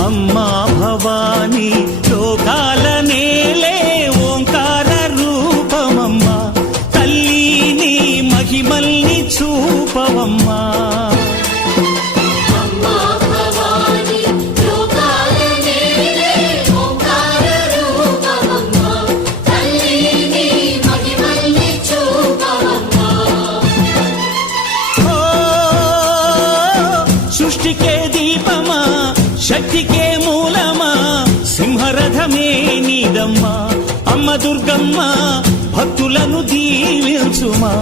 అమ్మా భవానీ లోకాల నేలే ఓంకార రూపమమ్మా తల్లి మహిమల్ని చూపవమ్మా సృష్టికే దీపమా శక్తికే మూలమా సింహరథమే నీదమ్మా అమ్మ దుర్గమ్మ భక్తులను దీవించుమా